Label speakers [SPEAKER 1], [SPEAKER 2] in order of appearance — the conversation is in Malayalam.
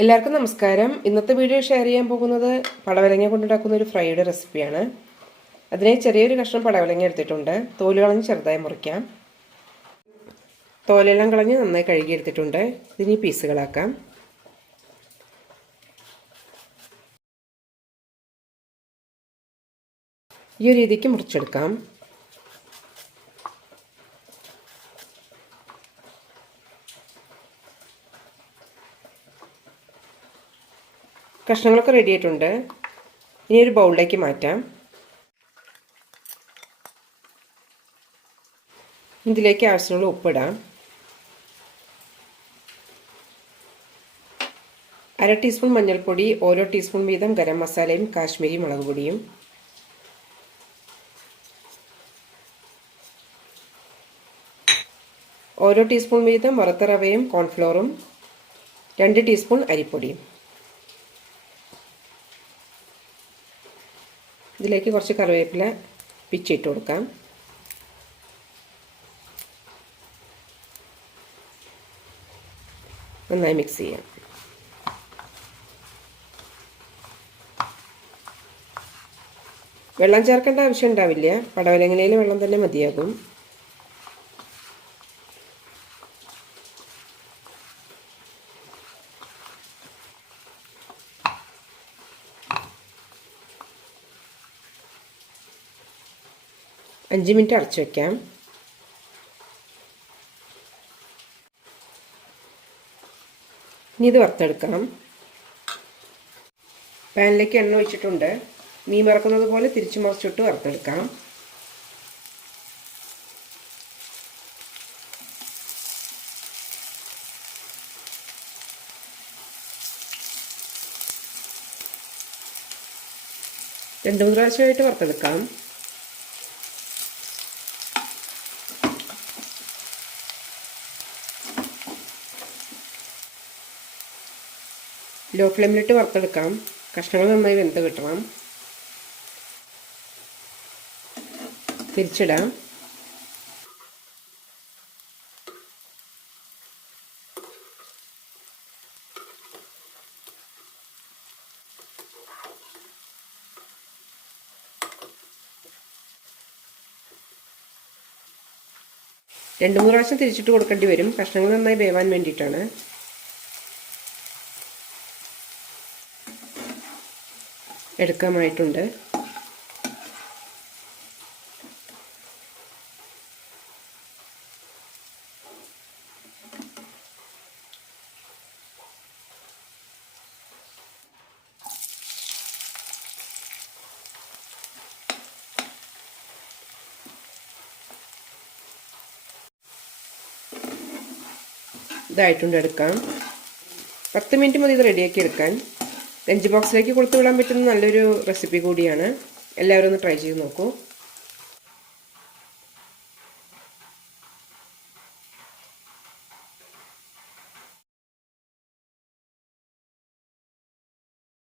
[SPEAKER 1] എല്ലാവർക്കും നമസ്കാരം. ഇന്നത്തെ വീഡിയോ ഷെയർ ചെയ്യാൻ പോകുന്നത് പടവലങ്ങ കൊണ്ടുണ്ടാക്കുന്ന ഒരു ഫ്രൈഡ് റെസിപ്പിയാണ് അതിനെ ചെറിയൊരു കഷ്ണം പടവലങ്ങ എടുത്തിട്ടുണ്ട്. തോൽ കളഞ്ഞ് ചെറുതായി മുറിക്കാം. തോലെല്ലാം കളഞ്ഞ് നന്നായി കഴുകി എടുത്തിട്ടുണ്ട്. ഇതിനി പീസുകളാക്കാം ഈ രീതിക്ക് മുറിച്ചെടുക്കാം. കഷ്ണങ്ങളൊക്കെ റെഡി ആയിട്ടുണ്ട്. ഇനി ഒരു ബൗളിലേക്ക് മാറ്റാം. ഇതിലേക്ക് ആവശ്യമുള്ള ഉപ്പിടാം. അര ടീസ്പൂൺ മഞ്ഞൾപ്പൊടി ഓരോ ടീസ്പൂൺ വീതം ഗരം മസാലയും കാശ്മീരി മുളക് പൊടിയും. ഓരോ ടീസ്പൂൺ വീതം വറുത്ത റവയും കോൺഫ്ലോറും രണ്ട് ടീസ്പൂൺ അരിപ്പൊടിയും. ഇതിലേക്ക് കുറച്ച് കറിവേപ്പില പിച്ചിട്ട് കൊടുക്കാം. നന്നായി മിക്സ് ചെയ്യാം. വെള്ളം ചേർക്കേണ്ട ആവശ്യം ഉണ്ടാവില്ല. പടവലങ്ങനയിൽ വെള്ളം തന്നെ മതിയാകും. അഞ്ച് മിനിറ്റ് അടച്ചു വയ്ക്കാം ഇനി ഇത് വറുത്തെടുക്കാം പാനിലേക്ക് എണ്ണ ഒഴിച്ചിട്ടുണ്ട്. മീൻ വറക്കുന്നത് പോലെ തിരിച്ചു മറിച്ചിട്ട് വറുത്തെടുക്കാം. രണ്ട് മൂന്ന് പ്രാവശ്യമായിട്ട് വറുത്തെടുക്കാം. ലോ ഫ്ലെയിമിലിട്ട് വറുത്തെടുക്കാം. കഷ്ണങ്ങൾ നന്നായി വെന്ത് കിട്ടണം. തിരിച്ചിടാം. രണ്ട് മൂന്ന് പ്രാവശ്യം തിരിച്ചിട്ട് കൊടുക്കേണ്ടി വരും. കഷ്ണങ്ങൾ നന്നായി വേവാൻ വേണ്ടിയിട്ടാണ്. എടുക്കാമായിട്ടുണ്ട് ഇതായിട്ടുണ്ട് എടുക്കാം. പത്ത് മിനിറ്റ് മതി ഇത് റെഡിയാക്കി എടുക്കാൻ. ലഞ്ച് ബോക്സിലേക്ക് കൊടുത്തു വിടാൻ പറ്റുന്ന നല്ലൊരു റെസിപ്പി കൂടിയാണ്. എല്ലാവരും ഒന്ന് ട്രൈ ചെയ്ത് നോക്കൂ.